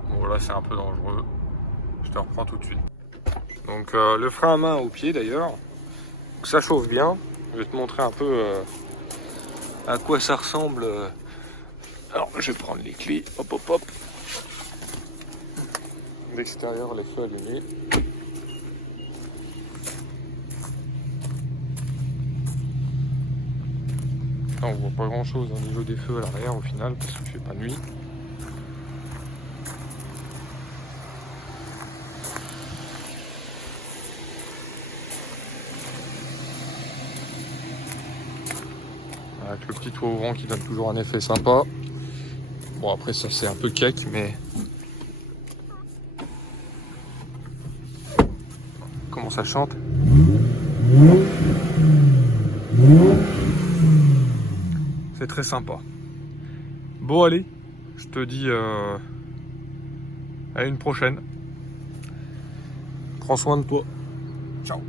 Bon, là c'est un peu dangereux. Je te reprends tout de suite. Donc le frein à main au pied d'ailleurs. Ça chauffe bien. Je vais te montrer un peu à quoi ça ressemble. Alors, je vais prendre les clés. Hop, hop, hop. D'extérieur, les feux allumés. Là, on voit pas grand chose au niveau des feux à l'arrière au final parce qu'il fait pas nuit. Avec le petit toit ouvrant qui donne toujours un effet sympa. Bon, après ça c'est un peu cake, mais comment ça chante. C'est très sympa. Bon allez, je te dis à une prochaine. Prends soin de toi. Ciao.